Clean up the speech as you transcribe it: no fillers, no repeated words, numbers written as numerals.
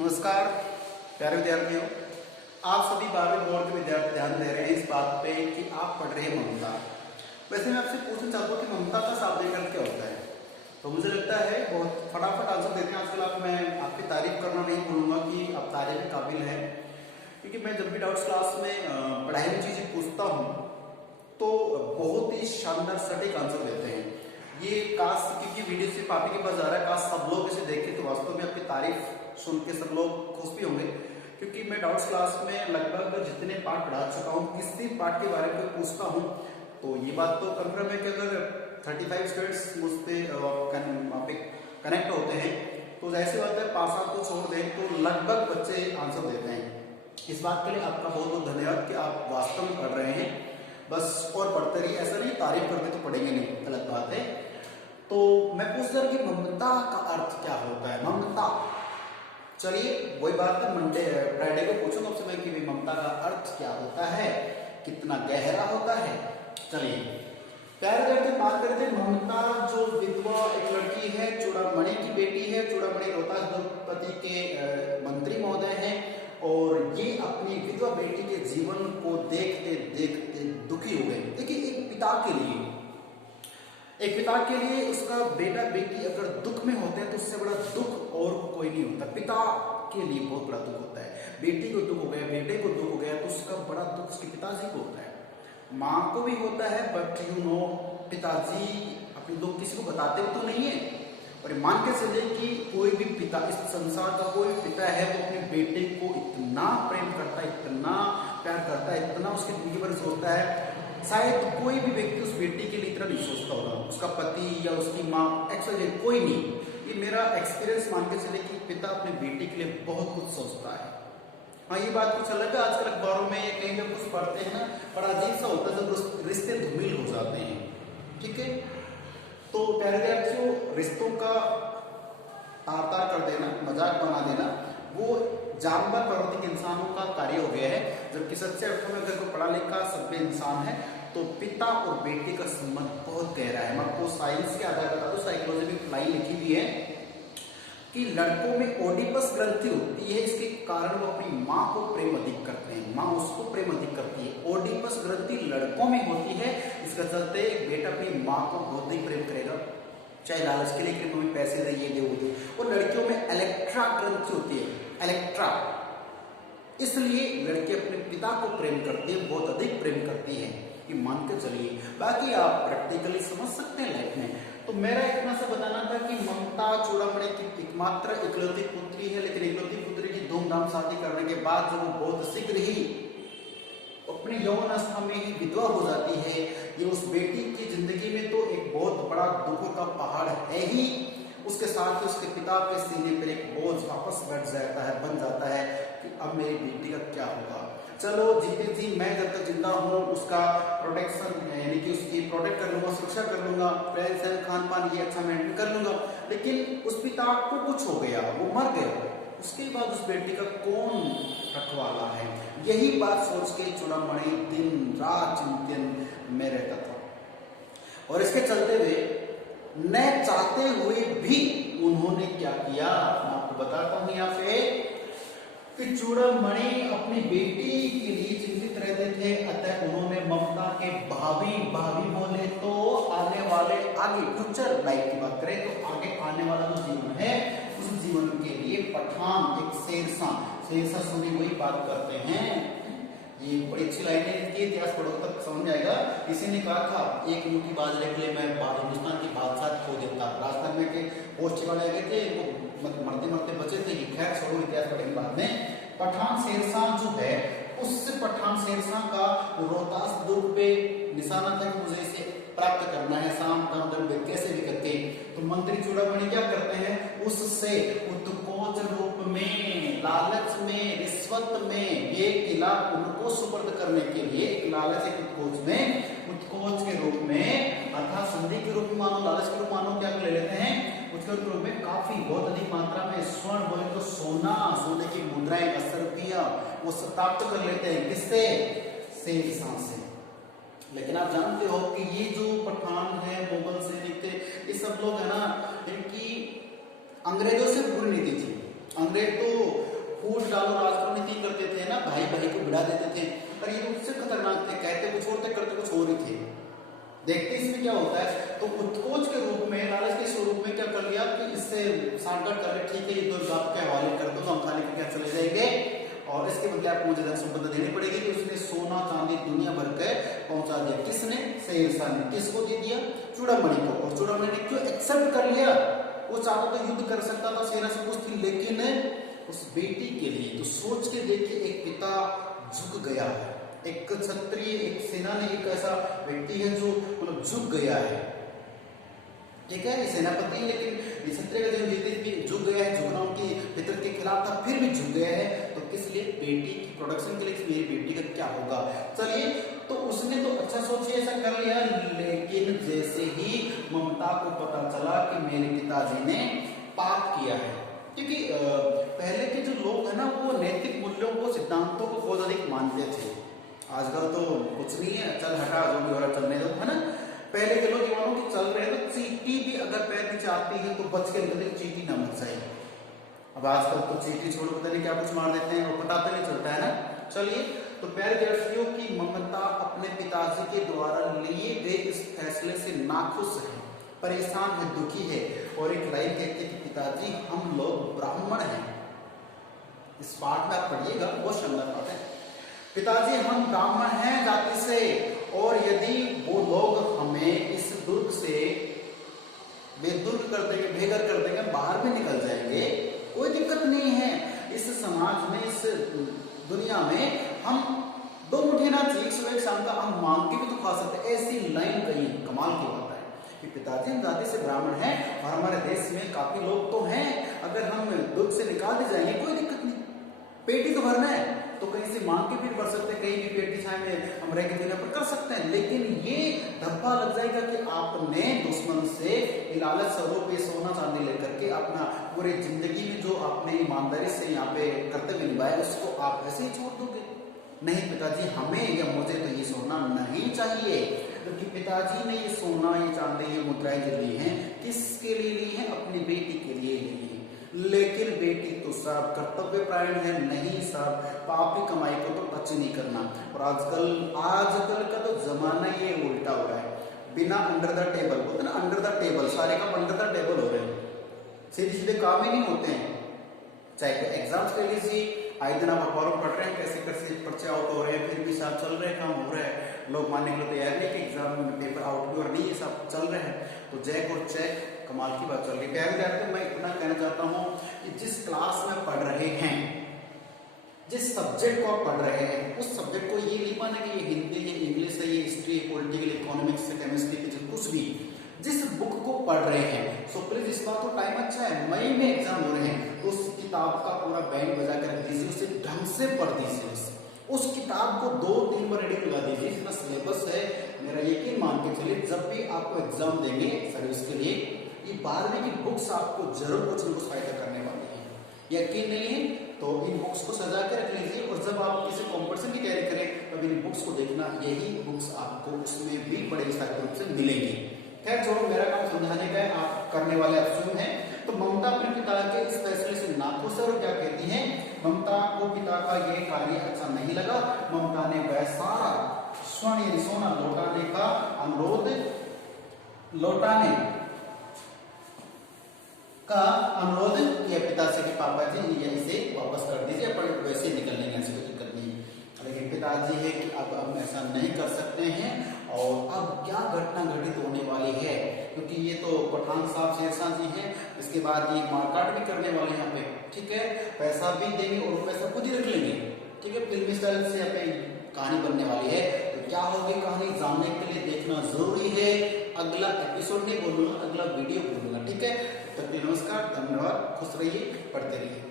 नमस्कार प्यारे विद्यार्थियों, आप सभी 12वीं बोर्ड के विद्यार्थी ध्यान दे रहे हैं इस बात पे कि आप पढ़ रहे हैं ममता। वैसे मैं आपसे पूछना चाहता हूँ कि ममता का शाब्दिक अर्थ क्या होता है। तो मुझे लगता है बहुत फटाफट आंसर देते हैं। आजकल मैं आपकी तारीफ करना नहीं बोलूँगा कि आप तारीफ के काबिल हैं, क्योंकि मैं जब भी डाउट्स क्लास में पढ़ाई में चीज़ें पूछता हूँ तो बहुत ही शानदार सटीक आंसर देते हैं। ये काश, क्योंकि वीडियो सिर्फ आप ही के पास जा रहा है, काश सब लोग इसे देखें तो वास्तव में आपकी तारीफ सुन के सब लोग खुश भी होंगे। क्योंकि मैं डाउट्स क्लास में लगभग जितने पार्ट पढ़ा चुका हूँ, किसी पार्ट के बारे में पूछता हूँ तो ये बात तो कंफर्म है कि अगर 35 स्टूडेंट्स मुझसे कनेक्ट होते हैं तो जैसे बात है 5-7 को छोड़ दें तो लगभग बच्चे आंसर देते हैं। इस बात के लिए आपका बहुत बहुत धन्यवाद कि आप वास्तव में पढ़ रहे हैं। बस और पढ़ते रहिए, ऐसा नहीं तारीफ करके तो पढ़ेंगे नहीं, गलत बात है। तो मैं पूछ रहा कि ममता का अर्थ क्या होता है। ममता, चलिए वही बात है, मंडे फ्राइडे को पूछूंगा आपसे मैं कि ममता का अर्थ क्या होता है, कितना गहरा होता है। चलिए प्यार करके बात करते हैं। ममता जो विधवा एक लड़की है, चूड़ामणि की बेटी है। चूड़ामणि रोहतास द्रौपदी के मंत्री महोदय हैं और ये अपनी विधवा बेटी के जीवन को देखते देखते दुखी हो गए। देखिए एक पिता के लिए उसका बेटा बेटी अगर दुख में होते हैं तो उससे बड़ा दुख और कोई नहीं होता। पिता के लिए बहुत बड़ा दुख होता है। बेटी को दुख हो गया, बेटे को दुख हो गया तो उसका बड़ा दुख उसके पिताजी को होता है। माँ को भी होता है, बट पिताजी अपने दुख किसी को बताते तो नहीं है। और मान के चले कि कोई भी पिता, इस संसार का कोई भी पिता है तो अपने बेटे को इतना प्रेम करता है, इतना प्यार करता है, इतना उसकी जिंदगी पर सोचता है, शायद कोई भी व्यक्ति उस बेटी के लिए इतना नहीं सोचता होगा। उसका पति या उसकी माँ एक्चुअली कोई नहीं। ये मेरा एक्सपीरियंस मान के चले कि पिता अपने बेटी के लिए बहुत कुछ सोचता है। हाँ, ये बात कुछ अलग है। आजकल अखबारों में कहीं जब कुछ पढ़ते हैं ना, बड़ा अजीब सा होता है जब रिश्ते धूमिल हो जाते हैं। ठीक है, तो प्यारे विद्यार्थियों, रिश्तों का तार कर देना, मजाक बना देना, वो जानवर प्रवृत्ति के इंसानों का कार्य हो गया है। जबकि सच्चे अर्थों में अगर कोई पढ़ा लिखा सभ्य इंसान है तो पिता और बेटे का संबंध बहुत गहरा है। मैं आपको साइंस के आधार पर, साइकोलॉजी में लाइन लिखी हुई है कि लड़कों में ओडिपस ग्रंथि होती है। इसके कारण वो अपनी माँ को प्रेम अधिक करते हैं, माँ उसको प्रेम अधिक करती है। ओडिपस ग्रंथि लड़कों में होती है। इसका चलते एक बेटा अपनी माँ को बहुत ही प्रेम करेगा, चाहे लालच के लिए कि मम्मी पैसे दे, ये दे, वो दे। और लड़कियों में इलेक्ट्रा ग्रंथि होती है, इलेक्ट्रा। इसलिए लड़के अपने पिता को प्रेम करती है, बहुत अधिक प्रेम करती है, कि मान के चलिए। बाकी आप प्रैक्टिकली समझ सकते हैं लाइफ में। तो मेरा इतना सा बताना था कि ममता चूड़ामणि की एकमात्र इकलौती पुत्री है, लेकिन इकलौती पुत्री की धूमधाम शादी करने के बाद जो वो बहुत शीघ्र ही अपनी यौवनावस्था में ही विधवा हो जाती है। ये उस बेटी की जिंदगी में तो एक बहुत बड़ा दुखों का पहाड़ है ही। उसके साथ ही उसके पिता के सीने पर एक बोझ वापस बैठ जाता है, बन जाता है कि अब मेरी बेटी का क्या होगा। चलो जीते जी मैं जब तक जिंदा हूँ उसका प्रोटेक्शन, यानी कि उसकी प्रोटेक्ट कर लूंगा, सुरक्षा कर लूंगा, खान पान ये अच्छा मेंटेन कर लूंगा। लेकिन उस पिता को कुछ हो गया, वो मर गया, उसके बाद उस बेटी का कौन रखवाला है। यही बात सोच के चूड़ामणि दिन रात चिंतन में रहता था। और इसके चलते हुए न चाहते हुए भी उन्होंने क्या किया, मैं आपको बताता हूं यहाँ पे कि चूड़ामणि अपनी बेटी के लिए चिंतित रहते थे। अतः उन्होंने ममता के भाभी बोले तो आने वाले आगे फ्यूचर लाइफ की बात करें तो आगे आने वाला जो जीवन है उस जीवन के लिए पठान, एक शेरशाह सुनी वही बात करते हैं। ये बड़ी अच्छी लाइन है, इनकी इतिहास पढ़ो तक समझ में आएगा। किसी ने कहा था एक मुट्ठी बाजरे के लिए मैं हिंदुस्तान की बादशाह खो देता। राजस्थान में के पोस्ट वाले गए थे, वो मरते मरते बचे थे। खैर छोड़ो, इतिहास पढ़ेंगे बाद में। पठान शेरशाह जो है, उस पठान शेरशाह का रोहतास दुर्ग पे निशाना था कि मुझे इसे प्राप्त करना है, साम दाम दंड कैसे भी करके। तो मंत्री चूड़ामणि क्या करते हैं, उससे उत्कोच रूप में, लालच में, रिश्वत में ये किला उनको सुपर्द करने के लिए, लालच एक उत्कोच के रूप में अर्थात संधि के रूप में मानो, लालच के रूप मानो, क्या ले लेते हैं उसके रूप में काफी बहुत अधिक मात्रा में स्वर्ण, बोले तो सोने की मुद्राएं, असरफियां वो प्राप्त कर लेते हैं। किससे? शेरशाह से। लेकिन आप जानते हो कि ये जो पठान है, मुगल सैनिक थे, ये सब लोग है ना, इनकी अंग्रेजों से बुरी नीति थी। अंग्रेज तो फूट डालो राजनीति करते थे ना, भाई भाई को भिड़ा देते थे, पर ये उससे खतरनाक थे, कहते कुछ और थे करते कुछ और ही थे। देखते इसमें क्या होता है, तो उत्कोच के रूप में, लालच के स्वरूप में क्या कर लिया कि इससे सांठगांठ कर ले, ठीक है ये तो आपके हवाले कर दो, तो हम खाने के क्या चले जाएंगे, और इसके बदले आपको मुझे धन संपदा देनी पड़ेगी। कि उसने सोना चांदी दुनिया भर के पहुंचा दिया, किसने, शेरशाह ने। किसको दे दिया, चूड़ामणि को। और चूड़ामणि ने क्यों एक्सेप्ट कर लिया, वो चाहता तो युद्ध कर सकता था, सेना से कुछ थी, लेकिन उस बेटी के लिए। तो सोच के देखिए, एक पिता झुक गया है, एक क्षत्रिय, एक सेना ने, एक ऐसा व्यक्ति है जो मतलब झुक गया है, ठीक है, सेनापति, लेकिन क्षत्रिय का जीवन जीते भी झुक गया है, झुकना उनकी फितरत के खिलाफ था, फिर भी झुक गया है। तो किस लिए, बेटी की प्रोडक्शन के लिए, मेरी बेटी का क्या होगा। चलिए, तो उसने तो अच्छा सोचिए ऐसा कर लिया, लेकिन जैसे ही ममता को पता चला कि मेरे पिताजी ने पाप किया है, क्योंकि पहले के जो लोग है ना, वो नैतिक मूल्यों को, सिद्धांतों को बहुत अधिक मानते थे। आजकल तो कुछ नहीं है, चल हटा, जो भी हो रहा चलने दो, है ना। पहले के लोग मानो कि चल रहे हैं तो चींटी भी अगर पैर नीचे आती है तो बच के निकलते, चींटी ना मर जाए। अब आजकल तो चींटी छोड़ो, पता नहीं क्या कुछ मार देते हैं, वो पता तो नहीं चलता है ना। चलिए, तो प्यारे दर्शकों की ममता अपने पिताजी के द्वारा लिए गए इस फैसले से नाखुश है, परेशान है, दुखी है, और एक लाइन कहती है कि पिताजी हम लोग ब्राह्मण हैं। इस पाठ में आप पढ़िएगा, बहुत शानदार पाठ है। पिताजी हम ब्राह्मण हैं जाति से, और यदि वो लोग हमें इस दुर्ग से बेदुर्ग कर देंगे, बेघर कर देंगे, बाहर भी निकल जाएंगे, कोई दिक्कत नहीं है। इस समाज में, इस दुनिया में हम दो मुट्ठी ना चाहिए, सुबह शाम का हम मांग के भी तो खा सकते हैं। ऐसी लाइन कही, कमाल की बात है कि पिताजी हम जाति से ब्राह्मण हैं और हमारे देश में काफी लोग तो हैं, अगर हम दुर्ग से निकाल दी जाएंगे कोई दिक्कत नहीं, पेट ही तो भरना है, तो कहीं से मांग के भी भर सकते हैं, कहीं भी पेट की छाया में हम रह के देने पर कर सकते हैं। लेकिन ये धब्बा लग जाएगा कि आपने दुश्मन से लालच स्वरूप ये सोना चांदी लेकर के अपना पूरी जिंदगी में जो आपने ईमानदारी से यहाँ पे कर्तव्य निभाया, उसको आप ऐसे ही छोड़ दोगे। नहीं पिताजी, हमें या मुझे तो ये सोना नहीं चाहिए, क्योंकि पिताजी ने ये सोना, ये चांदी, ये मुद्राएं जो ली हैं, किसके लिए ली है, अपनी बेटी के लिए ली है। लेकिन बेटी तो साहब कर्तव्य परायण है, नहीं साहब पापी कमाई को तो टच नहीं करना। और आजकल का तो जमाना ये उल्टा हो रहा है, बिना अंडर द टेबल, बोलते ना अंडर द टेबल, सारे काम अंडर द टेबल हो रहे हैं, सीधे सीधे काम ही नहीं होते हैं। चाहे एग्जाम्स कर लीजिए, आए दिन आप अखबारों पढ़ रहे हैं, कैसे कैसे पर्चे आउट हो रहे हैं, फिर भी साहब चल रहे हैं, काम हो रहा है, लोग मानने के लिए तैयार नहीं कि एग्जाम में पेपर आउट भी और नहीं, ये सब चल रहे हैं। तो जैक और चेक, कमाल की बात चल रही है। मैं इतना कहना चाहता हूँ कि जिस क्लास में पढ़ रहे हैं, जिस सब्जेक्ट को आप पढ़ रहे हैं, उस सब्जेक्ट को ये नहीं माना कि ये हिंदी, ये इंग्लिश है, ये हिस्ट्री, पॉलिटिकल, इकोनॉमिक्स, केमिस्ट्री, कुछ भी, जिस बुक को पढ़ रहे हैं, सो प्लीज इस बार तो टाइम अच्छा है, मई में एग्जाम हो रहे हैं, तो उस किताब का पूरा बैंड बजा कर रख दीजिए, उसे ढंग से पढ़ दीजिए, उस किताब को 2-3 बार रीडिंग लगा दीजिए। इसका सिलेबस है, मेरा यकीन मान के चलिए, जब भी आपको एग्जाम देंगे सर्विस के लिए, ये 12वीं की बुक्स आपको जरूर कुछ न कुछ फायदा करने वाली है। यकीन नहीं है तो इन बुक्स को सजा के रख लीजिए, और जब आप किसी कॉम्पिटिशन की तैयारी करें तब इन बुक्स को देखना, यही बुक्स आपको उसमें भी बड़े विस्तार रूप से मिलेंगी। खैर छोड़ो, मेरा काम समझाने का है, आप करने वाले आप स्वयं हैं। तो ममता अपने पिता के इस फैसले से नाखुश है, और क्या कहती है, ममता को पिता का यह कार्य अच्छा नहीं लगा। ममता ने वह सारा स्वर्ण यानी सोना लौटाने का अनुरोध किया पिता से कि पापा जी ये इसे वापस कर दीजिए, पर वैसे निकल लेंगे, ऐसी कोई दिक्कत नहीं। लेकिन पिताजी है कि अब हम ऐसा नहीं कर सकते हैं, और अब क्या घटना घटित होने वाली है, क्योंकि ये तो पठान साहब शेरशाह जी हैं, इसके बाद ये मारकाट भी करने वाले हैं यहाँ पे, ठीक है, पैसा भी देंगे और वो पैसा खुद ही रख लेंगे, ठीक है, फिल्मी स्टाइल से यहाँ पे कहानी बनने वाली है। तो क्या होगी कहानी, जानने के लिए देखना जरूरी है। अगला एपिसोड नहीं बोलूंगा, अगला वीडियो बोलूंगा, ठीक है। तब तक नमस्कार, धन्यवाद, खुश रहिए, पढ़ते रहिए।